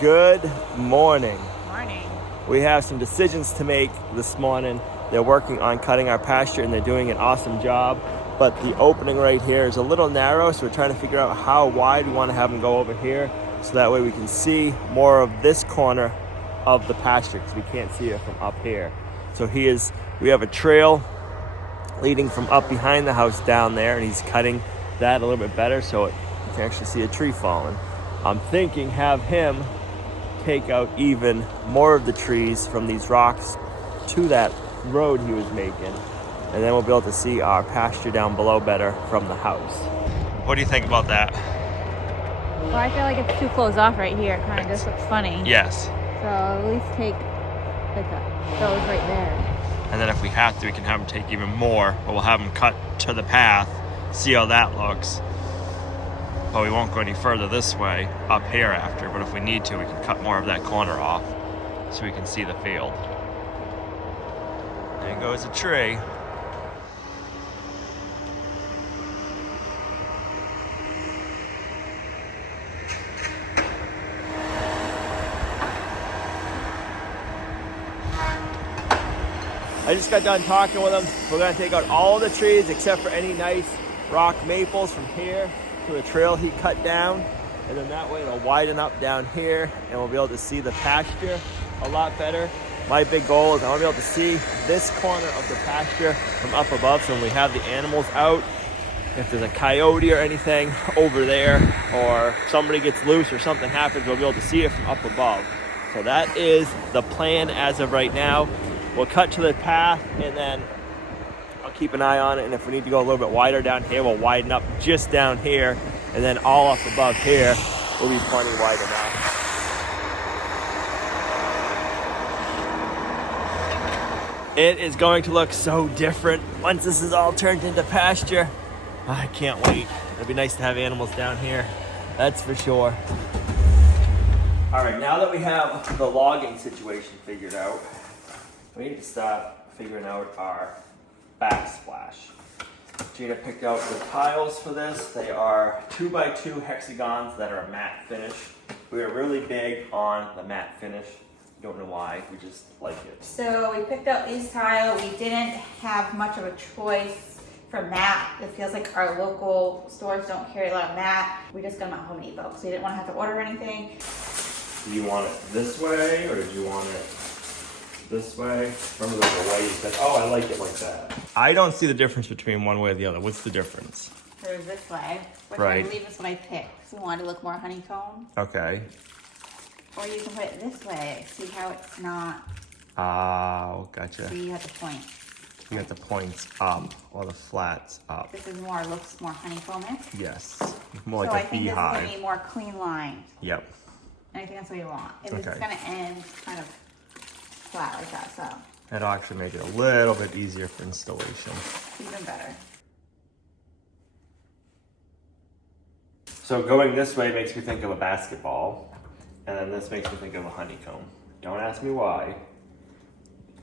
Good morning. Morning. We have some decisions to make this morning. They're working on cutting our pasture and they're doing an awesome job. But the opening right here is a little narrow, so we're trying to figure out how wide we want to have them go over here, so that way we can see more of this corner of the pasture, because we can't see it from up here. So we have a trail leading from up behind the house down there, and he's cutting that a little bit better so you can actually see a tree falling. I'm thinking have him take out even more of the trees from these rocks to that road he was making, and then we'll be able to see our pasture down below better from the house. What do you think about that? Well, I feel like it's too close off right here. It kind of just looks funny. Yes. So at least take those right there. And then if we have to, we can have them take even more, but we'll have them cut to the path, see how that looks. But we won't go any further this way up here after, but if we need to, we can cut more of that corner off so we can see the field. There goes a tree. I just got done talking with them. We're gonna take out all the trees except for any nice rock maples from here to the trail he cut down. And then that way it'll widen up down here and we'll be able to see the pasture a lot better. My big goal is I wanna be able to see this corner of the pasture from up above, so when we have the animals out, if there's a coyote or anything over there, or somebody gets loose or something happens, we'll be able to see it from up above. So that is the plan as of right now. We'll cut to the path and then I'll keep an eye on it, and if we need to go a little bit wider down here, we'll widen up just down here, and then all up above here will be plenty wide enough. It is going to look so different once this is all turned into pasture. I can't wait. It'd be nice to have animals down here, that's for sure. All right, now that we have the logging situation figured out, we need to start figuring out our backsplash. Gina picked out the tiles for this. They are 2x2 hexagons that are a matte finish. We are really big on the matte finish. Don't know why, we just like it. So we picked out these tile. We didn't have much of a choice for matte. It feels like our local stores don't carry a lot of matte. We just got them at Home Depot, so we didn't want to have to order anything. Do you want it this way, or did you want it this way? Remember there's a way you said, oh, I like it like that. I don't see the difference between one way or the other. What's the difference? There's this way, which Right. I believe is what I picked. So we wanted to look more honeycomb. Okay. Or you can put it this way. See how it's not. Oh, gotcha. So you have the point. You got the points up, or the flats up. This is looks more honeycomb-ish. Yes, more So I like a think this is beehive. going to be more clean lined. Yep. And I think that's what you want. And this is Okay. going to end kind of flat like that, so That'll actually make it a little bit easier for installation. even better. So going this way makes me think of a basketball, and then this makes me think of a honeycomb. Don't ask me why.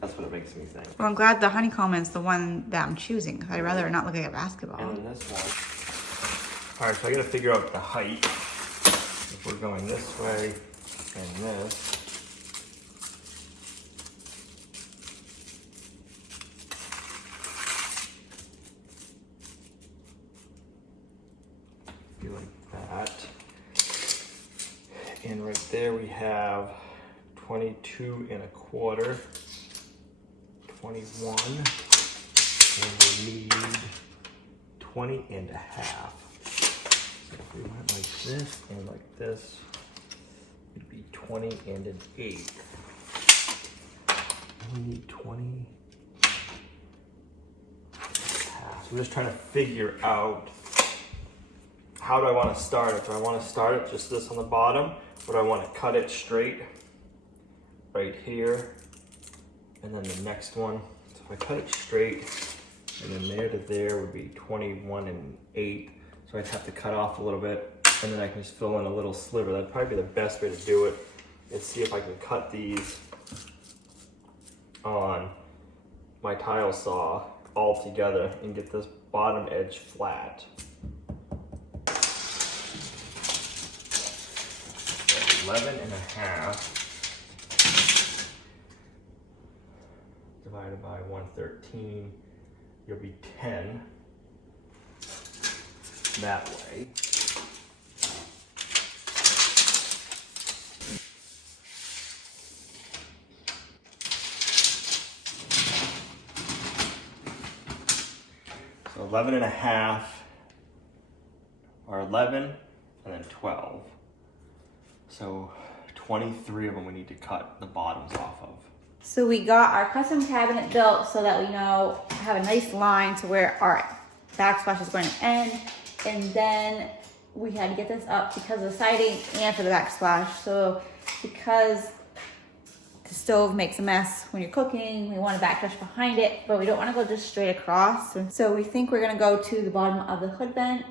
That's what it makes me think. Well, I'm glad the honeycomb is the one that I'm choosing, because I'd rather not look like a basketball. And then this one. All right, so I gotta figure out the height. If we're going this way and this. Be like that. And right there we have 22 1/4, 21, and we need 20 1/2. So if we went like this and like this, it'd be 20 1/8. We need 20 1/2. So we're just trying to figure out, how do I want to start it? Do I want to start it just this on the bottom, or do I want to cut it straight right here, and then the next one? So if I cut it straight, and then there to there would be 21 1/8. So I'd have to cut off a little bit, and then I can just fill in a little sliver. That'd probably be the best way to do it, is see if I can cut these on my tile saw all together and get this bottom edge flat. 11.5 divided by 113, you'll be 10 that way. So 11.5, or 11, and then 12. So 23 of them we need to cut the bottoms off of. So we got our custom cabinet built so that we have a nice line to where our backsplash is going to end. And then we had to get this up because of the siding and for the backsplash. So because the stove makes a mess when you're cooking, we want a backsplash behind it, but we don't want to go just straight across. And so we think we're going to go to the bottom of the hood vent.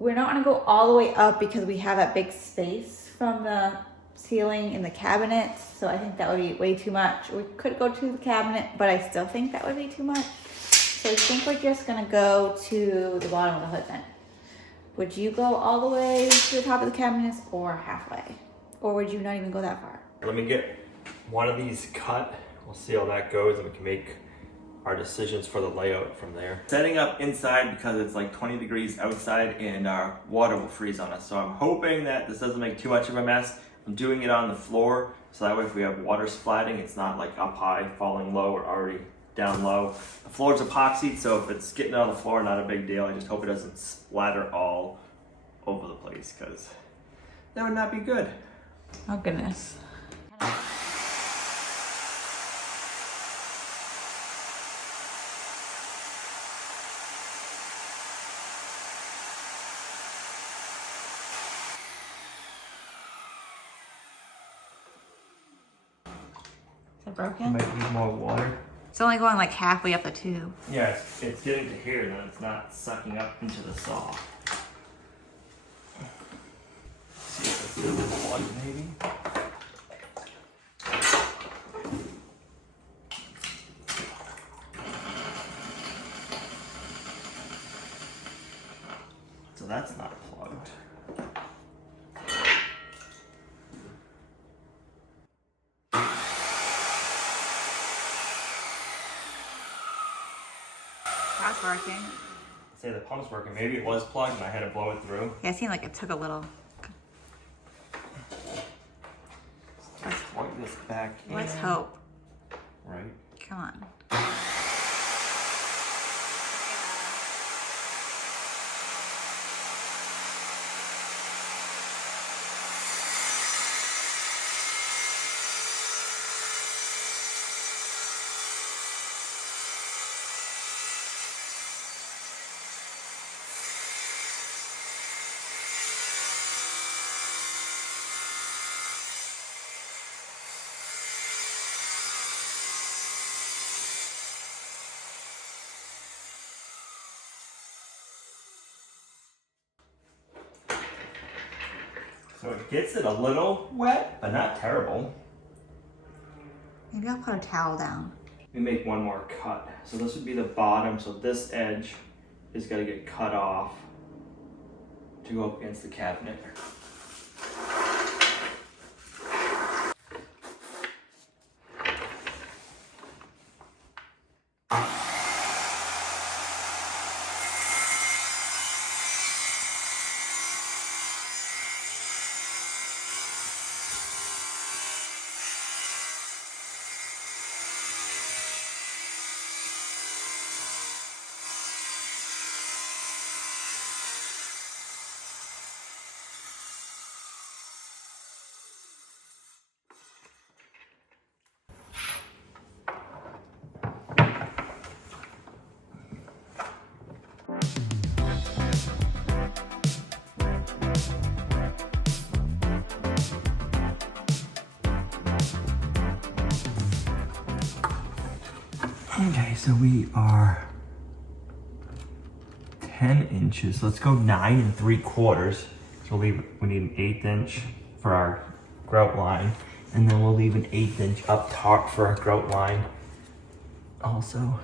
We're not going to go all the way up because we have that big space from the ceiling in the cabinet. So I think that would be way too much. We could go to the cabinet, but I still think that would be too much. So I think we're just going to go to the bottom of the hood vent. Would you go all the way to the top of the cabinets or halfway? Or would you not even go that far? Let me get one of these cut. We'll see how that goes and we can make our decisions for the layout from there. Setting up inside because it's like 20 degrees outside and our water will freeze on us. So I'm hoping that this doesn't make too much of a mess. I'm doing it on the floor so that way if we have water splatting, it's not like up high, falling low, or already down low. The floor's epoxied, so if it's getting on the floor, not a big deal. I just hope it doesn't splatter all over the place because that would not be good. Oh goodness. Is it broken? Might need more water. It's only going like halfway up the tube. Yeah, it's getting to here, and then it's not sucking up into the saw. See if it's a little water, maybe. So that's not plugged. That's working. Say the pump's working. Maybe it was plugged and I had to blow it through. Yeah, it seemed like it took a little. Let's plug this back in. Let's hope. Right. Come on. So it gets it a little wet, but not terrible. Maybe I'll put a towel down. We make one more cut. So this would be the bottom. So this edge is gonna get cut off to go up against the cabinet. Okay, so we are 10 inches. Let's go 9 3/4. So we need an 1/8 inch for our grout line. And then we'll leave an 1/8 inch up top for our grout line also.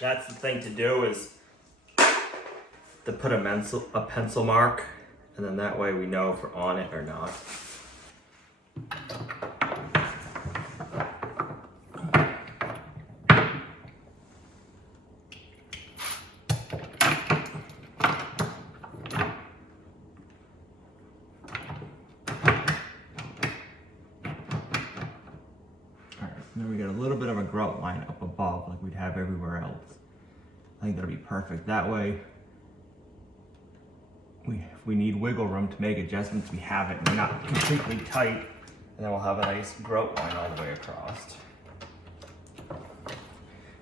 That's the thing to do, is to put a pencil mark, and then that way we know if we're on it or not. And then we get a little bit of a grout line up above like we'd have everywhere else. I think that'll be perfect. That way, if we need wiggle room to make adjustments, we have it and we're not completely tight. And then we'll have a nice grout line all the way across.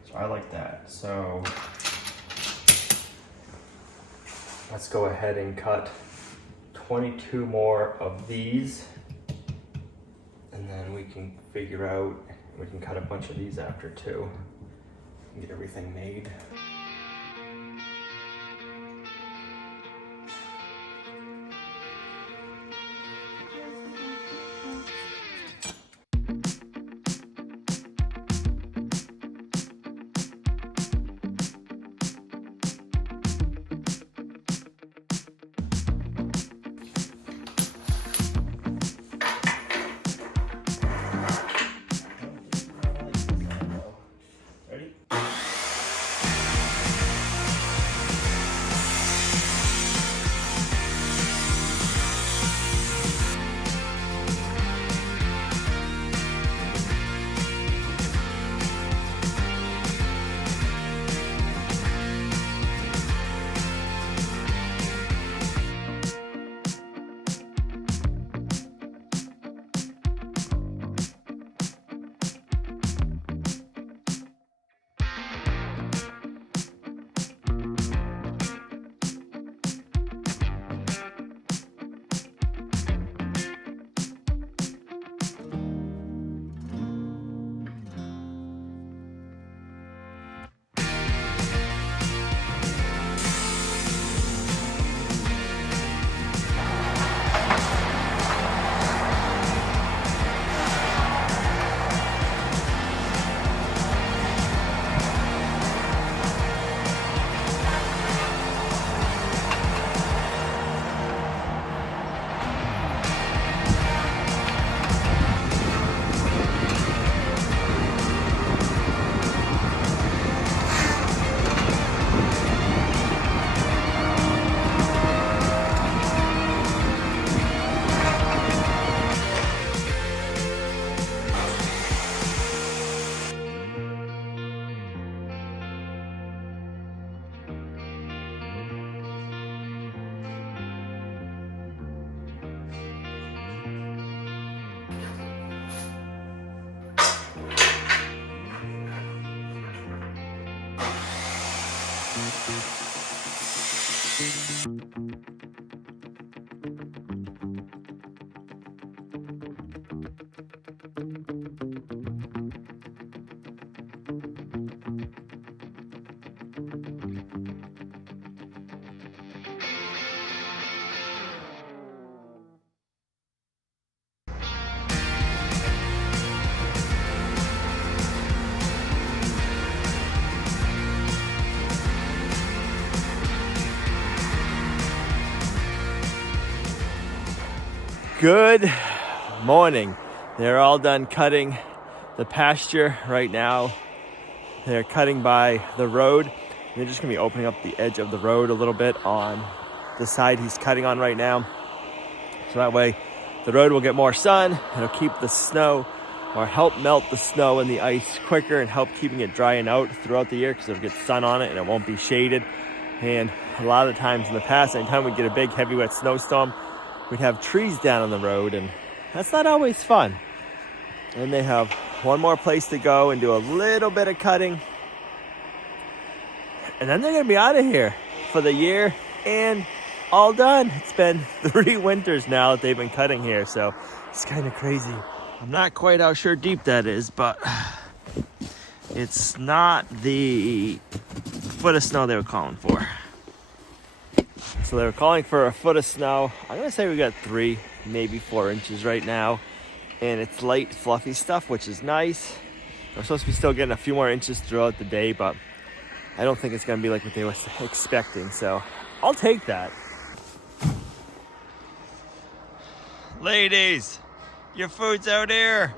So I like that. So let's go ahead and cut 22 more of these. And then we can figure out, we can cut a bunch of these after too, and get everything made. Good morning. They're all done cutting the pasture right now. They're cutting by the road. They're just gonna be opening up the edge of the road a little bit on the side he's cutting on right now. So that way the road will get more sun. It'll keep the snow, or help melt the snow and the ice quicker, and help keeping it drying out throughout the year, because it'll get sun on it and it won't be shaded. And a lot of times in the past, anytime we get a big heavy wet snowstorm, we'd have trees down on the road, and that's not always fun. And they have one more place to go and do a little bit of cutting, and then they're gonna be out of here for the year and all done. It's been 3 winters now that they've been cutting here, so it's kind of crazy. I'm not quite how sure deep that is, but it's not the foot of snow they were calling for. So they were calling for a foot of snow. I'm gonna say we got 3, maybe 4 inches right now. And it's light, fluffy stuff, which is nice. We're supposed to be still getting a few more inches throughout the day, but I don't think it's gonna be like what they were expecting, so I'll take that. Ladies, your food's out here.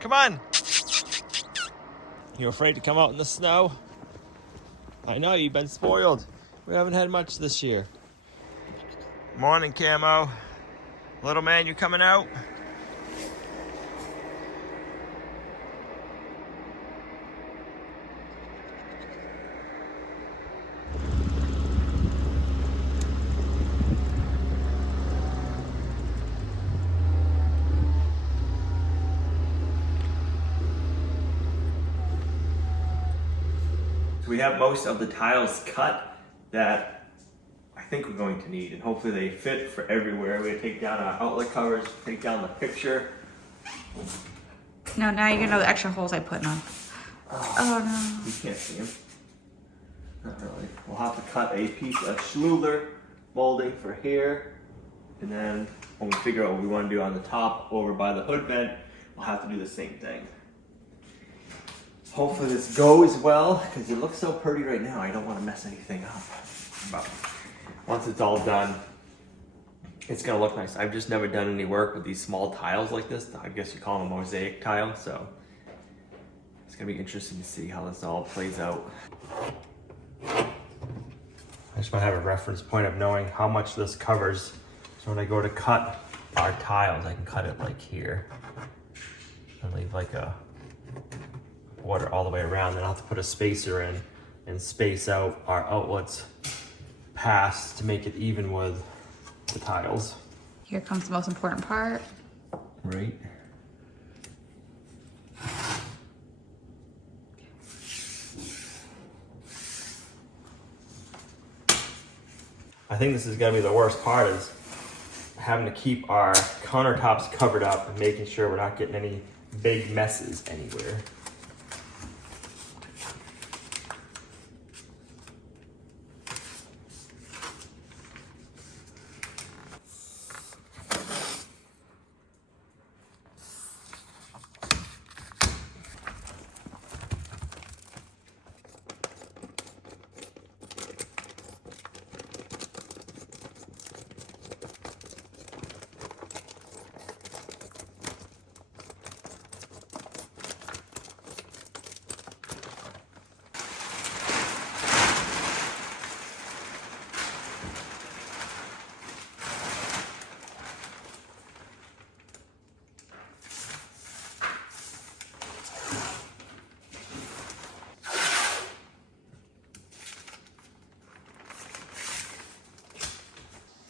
Come on. You afraid to come out in the snow? I know, you've been spoiled. We haven't had much this year. Morning, Camo. Little man, you coming out? So we have most of the tiles cut that I think we're going to need, and hopefully they fit for everywhere. We're gonna take down our outlet covers, take down the picture. No, now you're gonna know the extra holes I put in them. Oh no. You can't see them. Not really. We'll have to cut a piece of Schluler molding for here, and then when we figure out what we want to do on the top over by the hood vent, we'll have to do the same thing. Hopefully this goes well, because it looks so pretty right now. I don't want to mess anything up. But once it's all done, it's gonna look nice. I've just never done any work with these small tiles like this. I guess you call them a mosaic tile, so it's gonna be interesting to see how this all plays out. I just want to have a reference point of knowing how much this covers. So when I go to cut our tiles, I can cut it like here and leave like a border all the way around. Then I'll have to put a spacer in and space out our outlets past to make it even with the tiles. Here comes the most important part. Right. I think this is gonna be the worst part, is having to keep our countertops covered up and making sure we're not getting any big messes anywhere.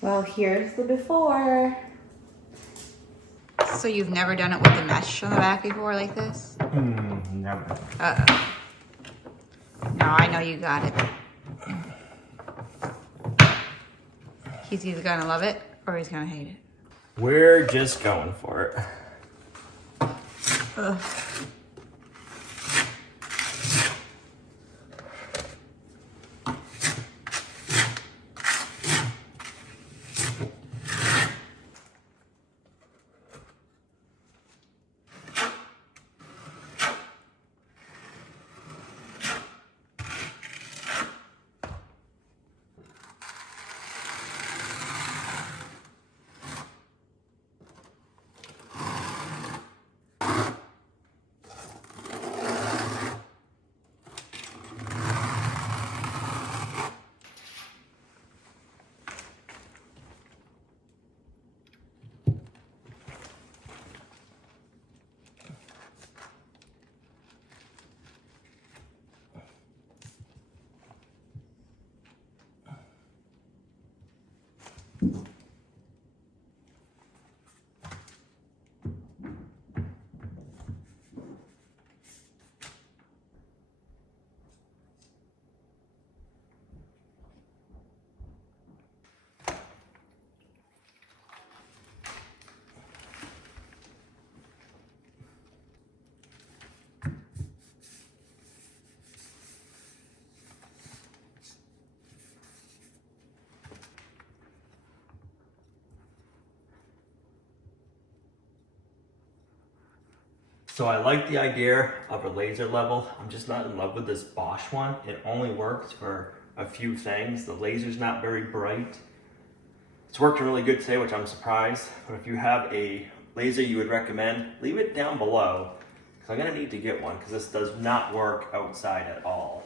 Well, here's the before. So you've never done it with the mesh on the back before like this? Never. Uh-oh. No, I know you got it. He's either gonna love it or he's gonna hate it. We're just going for it. Ugh. So I like the idea of a laser level. I'm just not in love with this Bosch one. It only works for a few things. The laser's not very bright. It's working really good today, which I'm surprised. But if you have a laser you would recommend, leave it down below, because I'm gonna need to get one, because this does not work outside at all.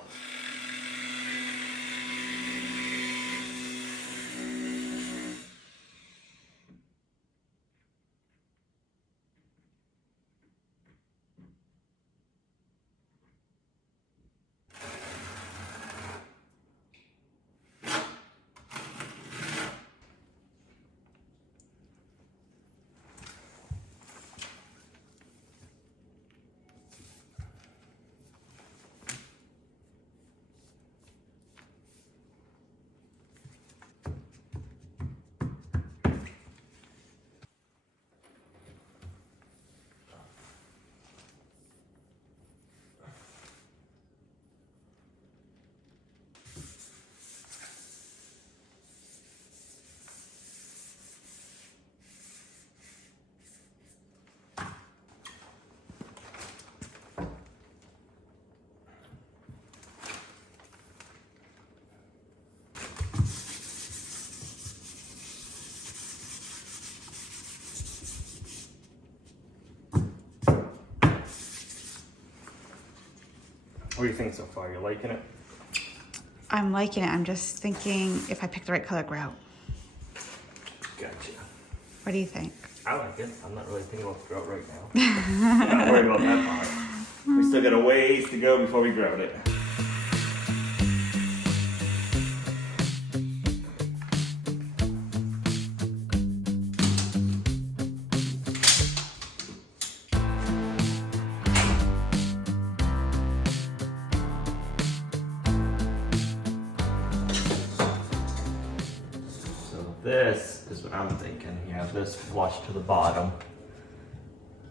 What do you think so far? You liking it? I'm liking it. I'm just thinking if I pick the right color grout. Gotcha. What do you think? I like it. I'm not really thinking about the grout right now. I'm not worried about that part. We still got a ways to go before we grout it. This is what I'm thinking. You have this flush to the bottom.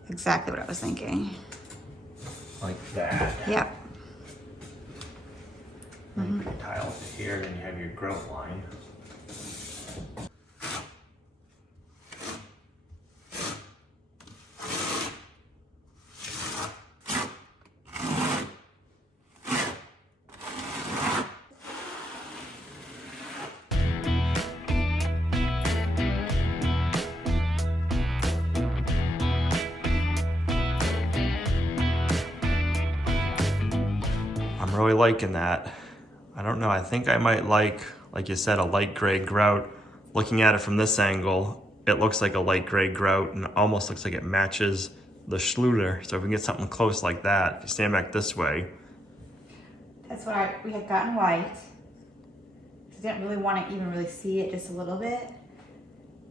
Exactly what I was thinking. Like that. Yep. And you put your tile up to here, then you have your grout line. I'm really liking that. I don't know, I think I might like you said, a light gray grout. Looking at it from this angle, it looks like a light gray grout and it almost looks like it matches the Schluter. So if we can get something close like that, if you stand back this way. That's what we had gotten white. I didn't really want to even really see it, just a little bit.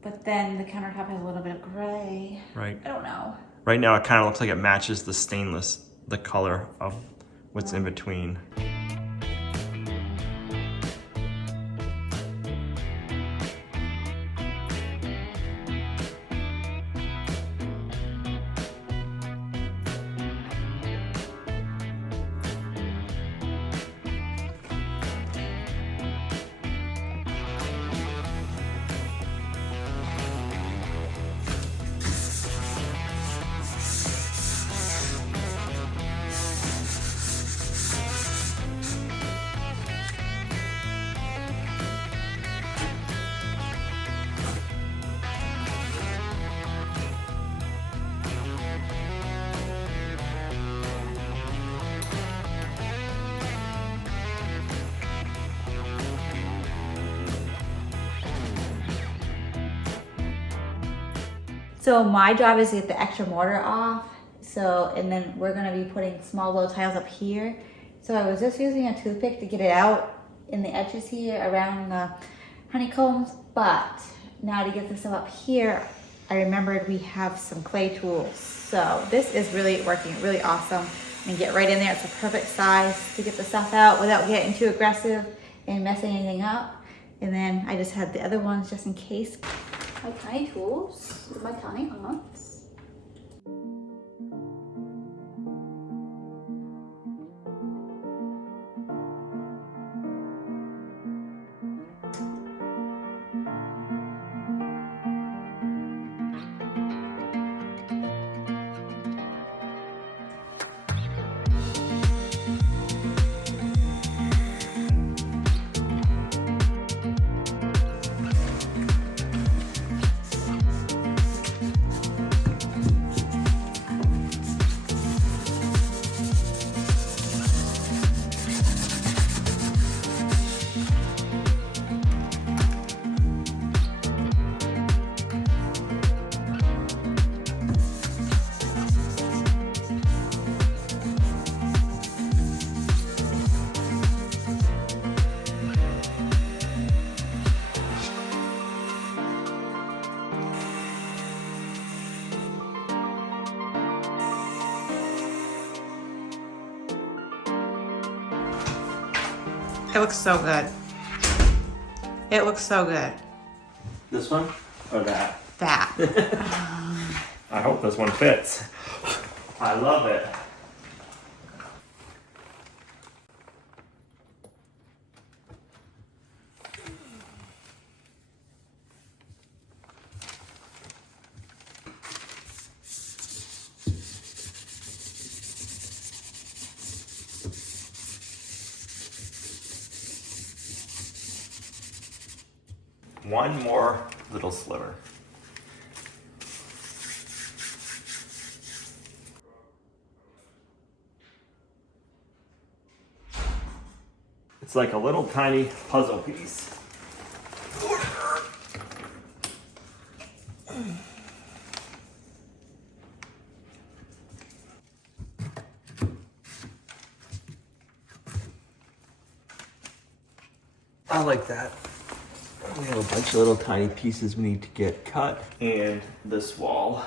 But then the countertop has a little bit of gray. Right. I don't know. Right now it kind of looks like it matches the stainless, the color of what's in between. So my job is to get the extra mortar off. So, and then we're gonna be putting small little tiles up here. So I was just using a toothpick to get it out in the edges here around the honeycombs. But now to get this stuff up here, I remembered we have some clay tools. So this is really working really awesome. And get right in there, it's a perfect size to get the stuff out without getting too aggressive and messing anything up. And then I just had the other ones just in case. My tiny tools with my tiny hands. It looks so good. It looks so good. This one or that? That. I hope this one fits. I love it. One more little sliver. It's like a little tiny puzzle piece. I like that. We have a bunch of little tiny pieces we need to get cut, and this wall.